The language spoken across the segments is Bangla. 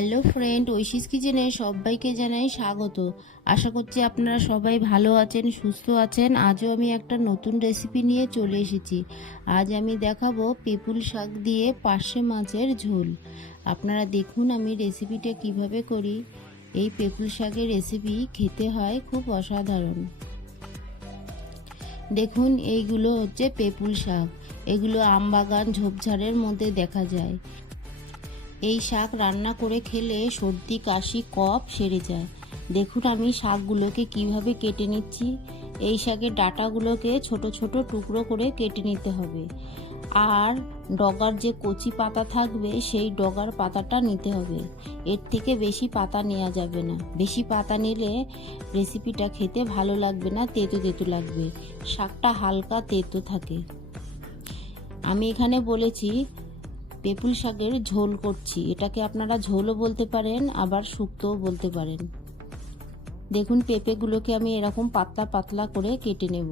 হ্যালো ফ্রেন্ড, ঐশীস কিচেনে সবাইকে জানাই স্বাগত। আশা করছি আপনারা সবাই ভালো আছেন, সুস্থ আছেন। আজও আমি একটা নতুন রেসিপি নিয়ে চলে এসেছি। আজ আমি দেখাবো পিপুল শাক দিয়ে পার্শে মাছের ঝোল। আপনারা দেখুন আমি রেসিপিটা কিভাবে করি। এই পিপুল শাকের রেসিপি খেতে হয় খুব অসাধারণ। দেখুন এইগুলো হচ্ছে পিপুল শাক। এগুলো আমবাগান ঝোপঝাড়ের মধ্যে দেখা যায়। এই শাক রান্না করে খেলে সর্দি কাশি কফ সেরে যায়। দেখুন আমি শাকগুলোকে কিভাবে কেটে নিচ্ছি। এই শাকের ডাঁটাগুলোকে ছোট ছোট টুকরো করে কেটে নিতে হবে। আর ডগার যে কচি পাতা থাকবে সেই ডগার পাতাটা নিতে হবে। এর থেকে বেশি পাতা নেওয়া যাবে না। বেশি পাতা নিলে রেসিপিটা খেতে ভালো লাগবে না, তেতো তেতো লাগবে। শাকটা হালকা তেতো থাকে। আমি এখানে বলেছি পিপুল শাকের ঝোল করছি। এটাকে আপনারা ঝোলও বলতে পারেন, আবার শুক্তোও বলতে পারেন। দেখুন পেঁপেগুলোকে আমি এরকম পাতলা পাতলা করে কেটে নেব।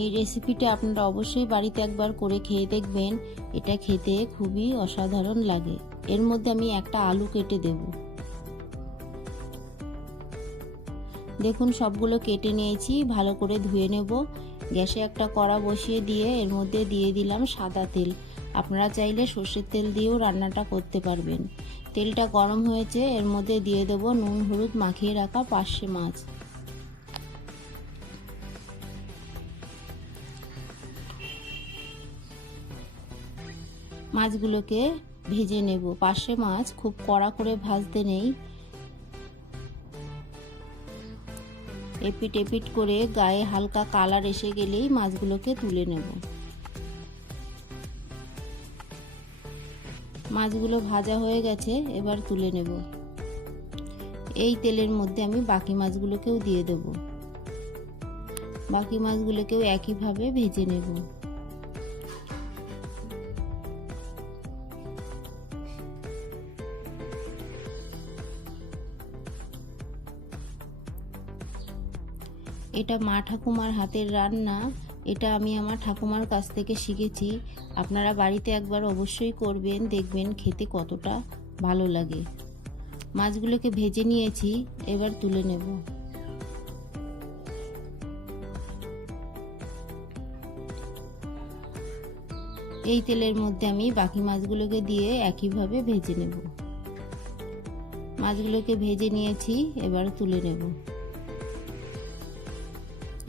এই রেসিপিটা আপনারা অবশ্যই বাড়িতে একবার করে খেয়ে দেখবেন। এটা খেতে খুবই অসাধারণ লাগে। এর মধ্যে আমি একটা আলু কেটে দেব। দেখুন সবগুলো কেটে নিয়েছি, ভালো করে ধুয়ে নেব। গ্যাসে একটা কড়া বসিয়ে দিয়ে এর মধ্যে দিয়ে দিলাম সাদা তেল। আপনারা চাইলে সর্ষের তেল দিয়েও রান্নাটা করতে পারবেন। তেলটা গরম হয়েছে, এর মধ্যে দিয়ে দেব নুন হলুদ মাখিয়ে রাখা পার্শে মাছ। মাছগুলোকে ভেজে নেব। পার্শে মাছ খুব কড়া করে ভাজতে নেই। এপিট এপিট করে গায়ে হালকা কালার এসে গেলেই মাছগুলোকে তুলে নেব। মাছগুলো ভাজা হয়ে গেছে, এবার তুলে নেব। এই তেলের মধ্যে আমি বাকি মাছগুলোকেও দিয়ে দেব। বাকি মাছগুলোকেও একইভাবে ভেজে নেব। এটা মা ঠাকুমার হাতের রান্না। এটা আমি আমার ঠাকুমার কাছ থেকে শিখেছি। আপনারা বাড়িতে একবার অবশ্যই করবেন, দেখবেন খেতে কতটা ভালো লাগে। মাছগুলোকে ভেজে নিয়েছি, এবার তুলে নেব। এই তেলের মধ্যে আমি বাকি মাছগুলোকে দিয়ে একইভাবে ভেজে নেব। মাছগুলোকে ভেজে নিয়েছি, এবার তুলে নেব।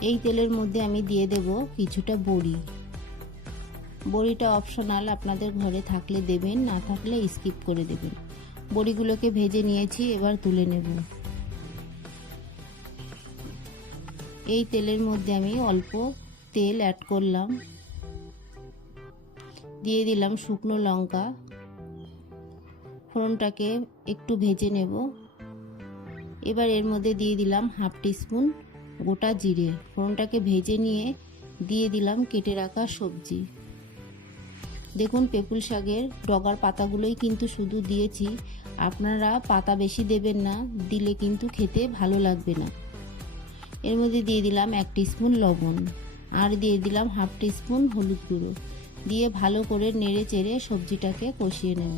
এই তেলের মধ্যে আমি দিয়ে দেব কিছুটা বড়ি। বড়িটা অপশনাল, আপনাদের ঘরে থাকলে দেবেন, না থাকলে স্কিপ করে দেবেন। বড়িগুলোকে ভেজে নিয়েছি, এবার তুলে নেব। এই তেলের মধ্যে আমি অল্প তেল অ্যাড করলাম, দিয়ে দিলাম শুকনো লঙ্কা। ফোড়নটাকে একটু ভেজে নেব। এবার এর মধ্যে দিয়ে দিলাম হাফ টিস্পুন গোটা জিরে। ফোড়নটাকে ভেজে নিয়ে দিয়ে দিলাম কেটে রাখা সবজি। দেখুন পিপুল শাকের ডগার পাতাগুলোই কিন্তু শুধু দিয়েছি। আপনারা পাতা বেশি দেবেন না, দিলে কিন্তু খেতে ভালো লাগবে না। এর মধ্যে দিয়ে দিলাম 1 টিস্পুন লবণ, আর দিয়ে দিলাম হাফ টিস্পুন হলুদ গুঁড়ো। দিয়ে ভালো করে নেড়ে চেড়ে সবজিটাকে কষিয়ে নেব।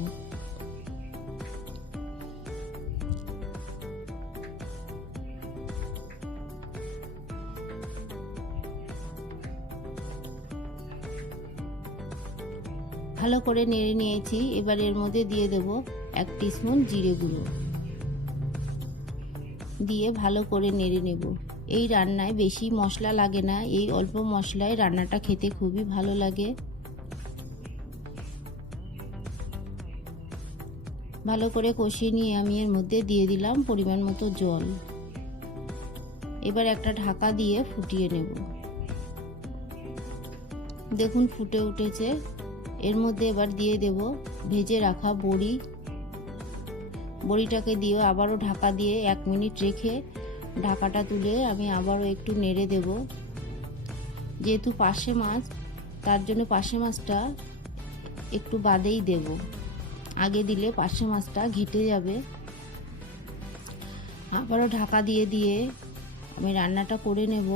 ভালো করে নেড়ে নিয়েছি। এবার এর মধ্যে দিয়ে দেব 1 টিস্পুন জিরে গুঁড়ো, দিয়ে ভালো করে নেড়ে নেব। এই রান্নায় বেশি মশলা লাগে না, এই অল্প মশলায় রান্নাটা খেতে খুবই ভালো লাগে। ভালো করে কষিয়ে নিয়ে আমি এর মধ্যে দিয়ে দিলাম পরিমাণ মতো জল। এবার একটা ঢাকা দিয়ে ফুটিয়ে নেব। দেখুন ফুটে উঠেছে। এর মধ্যে এবার দিয়ে দেব ভেজে রাখা বড়ি। বড়িটাকে দিয়ে আবারও ঢাকা দিয়ে 1 মিনিট রেখে ঢাকাটা তুলে আমি আবারও একটু নেড়ে দেব। যেহেতু পার্শে মাছ, তার জন্য পার্শে মাছটা একটু বাদেই দেব। আগে দিলে পার্শে মাছটা ঘেটে যাবে। আবারও ঢাকা দিয়ে দিয়ে আমি রান্নাটা করে নেব।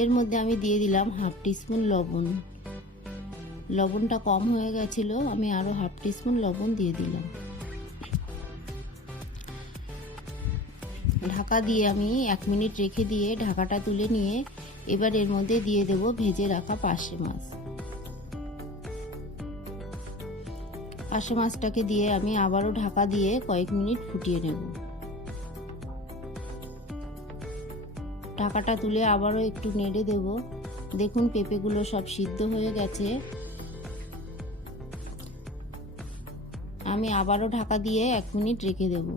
এর মধ্যে আমি দিয়ে দিলাম হাফ টিস্পুন লবণ। লবণটা কম হয়ে গেছিল, আমি আরও হাফ টিস্পুন লবণ দিয়ে দিলাম। ঢাকা দিয়ে আমি 1 মিনিট রেখে দিয়ে ঢাকাটা তুলে নিয়ে এবার এর মধ্যে দিয়ে দেব ভেজে রাখা পার্শে মাছ। পার্শে মাছটাকে দিয়ে আমি আবারও ঢাকা দিয়ে কয়েক মিনিট ফুটিয়ে নেব। ঢাকাটা তুলে আবারও একটু নেড়ে দেব। দেখুন পেঁপেগুলো সব সিদ্ধ হয়ে গেছে। আমি আবারও ঢাকা দিয়ে 1 মিনিট রেখে দেব।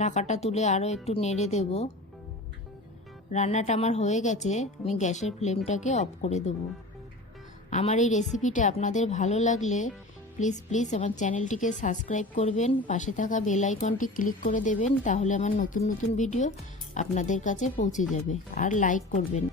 ঢাকাটা তুলে আরও একটু নেড়ে দেব। রান্নাটা আমার হয়ে গেছে, আমি গ্যাসের ফ্লেমটাকে অফ করে দেব। আমার এই রেসিপিটা আপনাদের ভালো লাগলে প্লিজ আমার চ্যানেলটিকে সাবস্ক্রাইব করবেন, পাশে থাকা বেল আইকনটি ক্লিক করে দেবেন, তাহলে আমার নতুন ভিডিও আপনাদের কাছে পৌঁছে যাবে। আর লাইক করবেন।